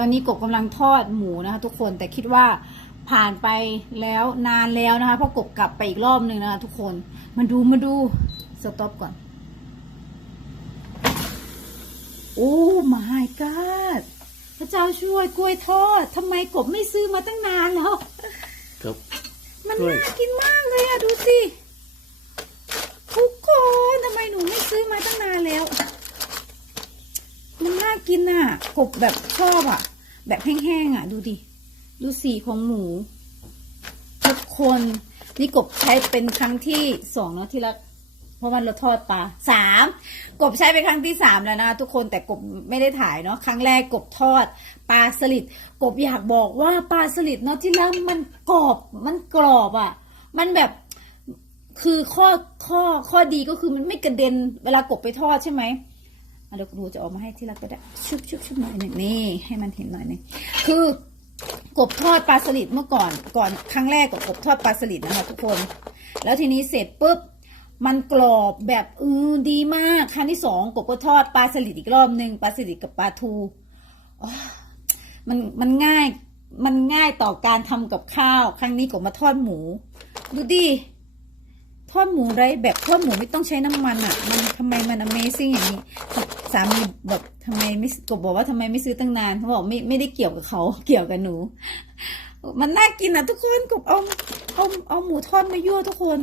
ตอนนี้กบกำลังทอดหมูนะคะ ทุกคนแต่คิดว่าผ่านไปแล้วนานแล้วนะคะเพราะกบกลับไปอีกรอบหนึ่งนะคะทุกคนมาดูมาดูสต็อปก่อน โอ้ my god พระเจ้าช่วยกล้วยทอดทำไมกบไม่ซื้อมาตั้งนานแล้วครับมันน่ากินมากเลยอะดูสิทุกคนทำไมหนูไม่ซื้อมาตั้งนานแล้ว กินอะกบแบบชอบอะ แบบแห้งๆอะ ดูดิ ดูสีของหมูทุกคนนี่กบใช้เป็นครั้งที่สองเนาะที่รักเพราะมันเราทอดปลาสามกบใช้เป็นครั้งที่สามแล้วนะทุกคนแต่กบไม่ได้ถ่ายเนาะครั้งแรกกบทอดปลาสลิดกบอยากบอกว่าปลาสลิดเนาะที่รักมันกรอบมันกรอบอะ่ะ มันแบบคือข้อข้อข้อดีก็คือมันไม่กระเด็นเวลากบไปทอดใช่ไหม เดี๋ยวครูจะออกมาให้ที่รักก็ได้ชุบชุบชุบหน่อยหนึ่งนี่ให้มันเห็นหน่อยหนึ่งคือกบทอดปลาสลิดเมื่อก่อนก่อนครั้งแรกกับกบทอดปลาสลิดนะคะทุกคน แล้วทีนี้เสร็จปุ๊บมันกรอบแบบเออดีมากครั้งที่สองกบก็ทอดปลาสลิดอีกรอบหนึ่งปลาสลิดกับปลาทูมันมันง่ายมันง่ายต่อการทำกับข้าว ครั้งนี้กบมาทอดหมู ดูดิทอดหมูไรแบบทอดหมูไม่ต้องใช้น้ำมันอะ มันทำไมมัน Amazing อย่างนี้ สามีแบบทำไมไม่กบบอกว่าทำไมไม่ซื้อตั้งนานเขาบอกไม่ไม่ได้เกี่ยวกับเขาเกี่ยวกับหนู มันน่ากินอะทุกคนกบเอาเอาเอาหมูทอดมายั่วทุกคน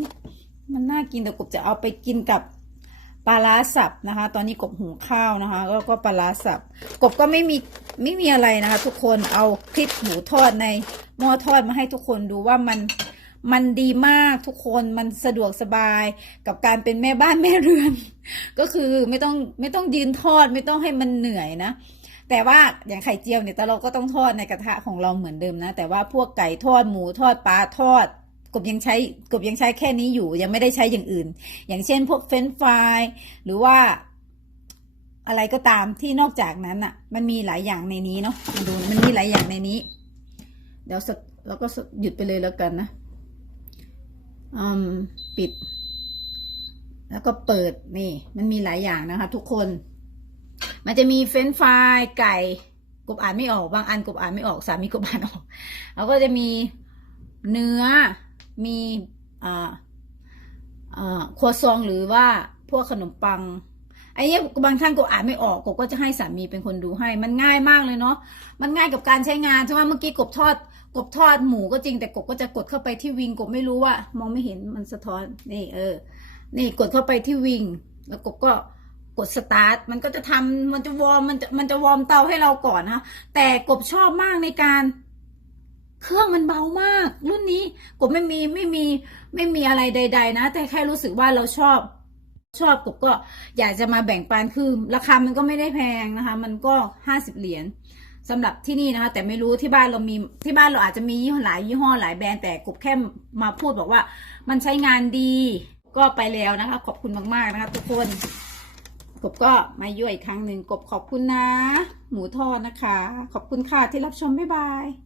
มันน่ากินแต่กบจะเอาไปกินกับปลาร้าสับนะคะ ตอนนี้กบหุงข้าวนะคะแล้วก็ปลาร้าสับกบก็ไม่มีไม่มีอะไรนะคะ ทุกคนเอาคลิปหมูทอดในหม้อทอดมาให้ทุกคนดูว่ามัน มันดีมากทุกคนมันสะดวกสบายกับการเป็นแม่บ้านแม่เรือน ก็คือไม่ต้องไม่ต้องยืนทอดไม่ต้องให้มันเหนื่อยนะ แต่ว่าอย่างไข่เจียวเนี่ยแต่เราก็ต้องทอดในกระทะของเราเหมือนเดิมนะ แต่ว่าพวกไก่ทอดหมูทอดปลาทอดกบยังใช้กบยังใช้แค่นี้อยู่ ยังไม่ได้ใช้อย่างอื่น อย่างเช่น พวกเฟรนฟรายหรือว่าอะไรก็ตามที่นอกจากนั้นอะ มันมีหลายอย่างในนี้เนาะมาดูมันมีหลายอย่างในนี้ เดี๋ยวสักแล้วก็หยุดไปเลยแล้วกันนะ อืมปิด แล้วก็เปิดนี่ มันมีหลายอย่างนะคะ ทุกคน มันจะมีเฟรนฟรายไก่กบอ่านไม่ออกบางอันกบอ่านไม่ออกสามีกบอ่านออกแล้วก็จะมีเนื้อมีอ่าอ่าครัวซองหรือว่าพวกขนมปังไอ้เนี้ยบางท่านกบอ่านไม่ออกกบก็จะให้สามีเป็นคนดูให้ มันง่ายมากเลยเนาะมันง่ายกับการใช้งานใช่ไหมเมื่อกี้กบทอด กบทอดหมูก็จริงแต่กบก็จะกดเข้าไปที่วิงกบไม่รู้ว่า มองไม่เห็นมันสะท้อนนี่เออ นี่กดเข้าไปที่วิง แล้วกบก็กดสตาร์ทมันก็จะทำมันจะวอร์มมันจะมันจะวอร์มเตาให้เราก่อนนะคะแต่กบชอบมากในการ เครื่องมันเบามาก รุ่นนี้กบไม่มีไม่มีไม่มีอะไรใด ๆ นะ แต่แค่รู้สึกว่าเราชอบชอบกบก็อยากจะมาแบ่งปันคือ ราคามันก็ไม่ได้แพงนะคะ มันก็ห้าสิบเหรียญ สำหรับที่นี่นะคะ แต่ไม่รู้ที่บ้านเรามีที่บ้านเราอาจจะมียี่ห้อหลายยี่ห้อหลายแบรนด์แต่กบแค่มาพูดบอกว่า มันใช้งานดีก็ไปแล้วนะคะ ขอบคุณมากๆนะคะทุกคนกบก็มาย่วยอีกครั้งหนึ่งกบขอบคุณนะ หมูทอดนะคะ ขอบคุณค่ะที่รับชมบ๊ายบาย